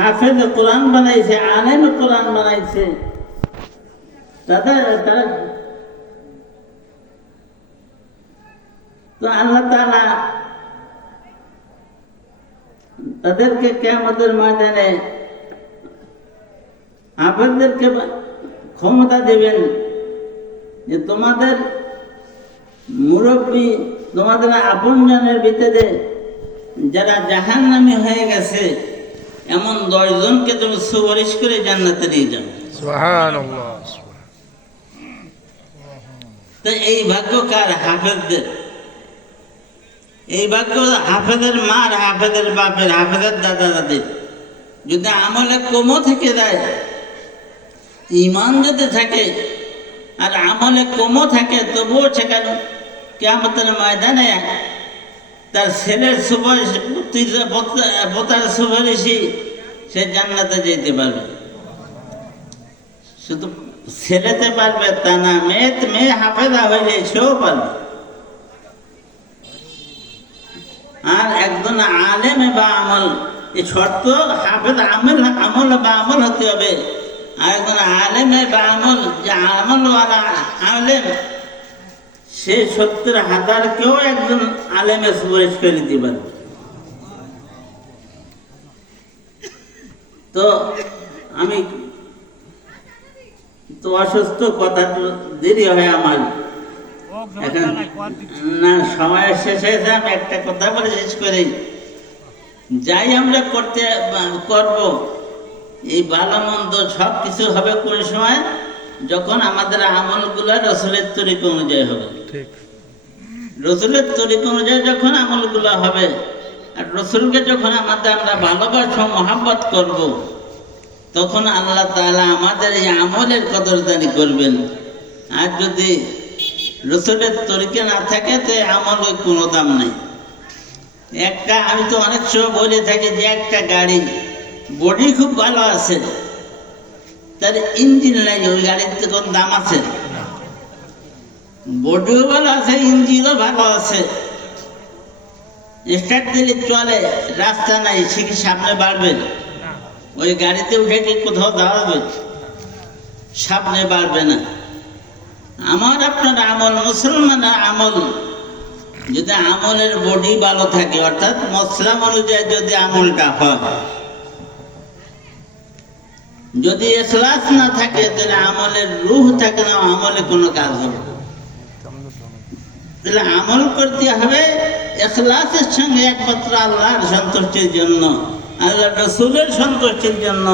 হাফেজ কোরআন বানাইছে, আলেম কোরআন বানাইছে। তাদের তারা তো আল্লাহ তাআলা তাদেরকে কেমতের ময়দানে আপনাদেরকে ক্ষমতা দেবেন যে তোমাদের মুরব্বী, তোমাদের আপনজনের ভিতরে যারা জাহান্নামী হয়ে গেছে এমন দশজনকে তুমি সুপারিশ করে জান্নাতে নিয়ে যাও। তো এই ভাগ্য কার? হাফেজদের। এই ভাগ্য হাফেজের মার হাফেজের বাপের হাফেজের দাদা দাদির। যদি আমলে কমও থেকে যায় ইমান যদি থাকে আর আমলে কমও থাকে তবুও সেখানে কেমতের ময়দানে তার ছেলের সুপারিশ বোতার সুপারিশই, সে জান্নাতে যেতে পারবে। শুধু ছেলেতে পারবে তা না, মেয়ে মেয়ে হাফেজা হইলে সেও পারবে। আর একজন আলেমে বা আমল, এই শর্ত, হাফেজ আমল আমল বা আমল হতে হবে। আর একজন আলেমে বা আমল, যে আমলওয়ালা আলেম সে সত্তর হাজার কেউ একজন আলেমে সুপারিশ করে পারবে তো আমি তো অসুস্থ, কথা দেরি হয় আমার। এখন না সময়ের শেষ হয়েছে, আমি একটা কথা বলে শেষ করি। যাই আমরা করতে করব, এই ভালো মন্দ সব কিছু হবে কোন সময়? যখন আমাদের আমলগুলো রসুলের তরিক অনুযায়ী হবে। ঠিক। রসুলের তরিক অনুযায়ী যখন আমলগুলো হবে, আর রসুলকে যখন আমাদের আমরা ভালোবাসবো, মহাব্বত করব। তখন আল্লাহ তাআলা আমাদের এই আমলের কদরদানি করবেন। আর যদি রসুলের তরিকে না থাকে, তো আমলের কোনো দাম নেই। একটা, আমি তো অনেক সময় বলে থাকি যে একটা গাড়ি, বডি খুব ভালো আছে, তার ইঞ্জিন নাই, ওই গাড়ির তো কোনো দাম আছে বডিও ভালো আছে ইঞ্জিনও ভালো আছে। স্টার্ট দিলে চলে, রাস্তা নাই সে কি সামনে বাড়বে। ওই গাড়িতে উঠে কি কোথাও দাঁড়াবে? সামনে বাড়বে না। আমার আপনার আমল, মুসলমানের আমল, যদি আমলের বডি ভালো থাকে, অর্থাৎ মসলাম অনুযায়ী যদি আমলটা হয়। যদি এখলাস না থাকে, তাহলে আমলের রুহ থাকে না, আমলে কোনো কাজ হবে। তাহলে আমল করতে হবে এখলাসের সঙ্গে একমাত্র আল্লাহর সন্তুষ্টির জন্য, আল্লাহ রসুলের সন্তুষ্টির জন্য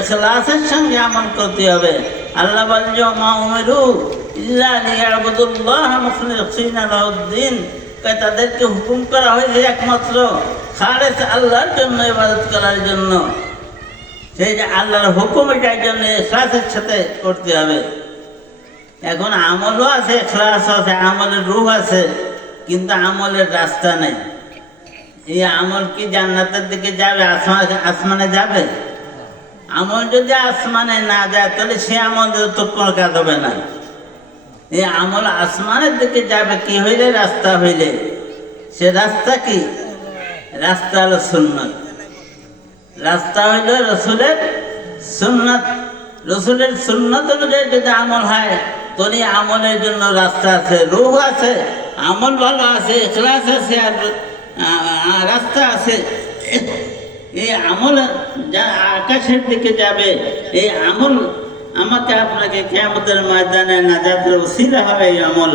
এখলাসের সঙ্গে আমল করতে হবে। আল্লাহ বলেন যে মা তাদেরকে হুকুম করা হয়েছে একমাত্র খালেস আল্লাহর জন্য, ইবাদত করার জন্য। সেই যে আল্লাহর হুকুম, এটার জন্য এখলাসের সাথে করতে হবে। এখন আমলও আছে ক্লাস আছে, আমলের রূপ আছে, কিন্তু আমলের রাস্তা নেই। এই আমল কি জান্নাতের দিকে যাবে, আসমান আসমানে যাবে? আমল যদি আসমানে না যায়, তাহলে সে আমল তো কোনো কাজ হবে না। এই আমল আসমানের দিকে যাবে, কি হইলে? রাস্তা হইলে। সে রাস্তা কি? রাস্তা হলো সুন্নত। রাস্তা হইল রসুলের সুন্নত। রসুলের সুন্নত অনুযায়ী যদি আমল হয় তোর আমলের জন্য রাস্তা আছে, রুহ আছে, আমল ভালো আছে ক্লাস আছে, আর রাস্তা আছে। এই আমল যা আকাশের দিকে যাবে, এই আমল আমাকে আপনাকে কেমতের ময়দানে নাজাতের উসিলা হবে এই আমল।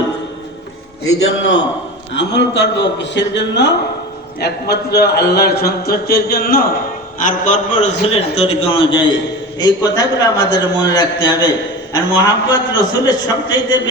এই জন্য আমল করব কিসের জন্য? একমাত্র আল্লাহর সন্তুষ্টির জন্য আর কর্ম রসুলের তরিকা অনুযায়ী। এই কথাগুলো আমাদের মনে রাখতে হবে। আর মোহাম্মদ রসুলের সবচাইতে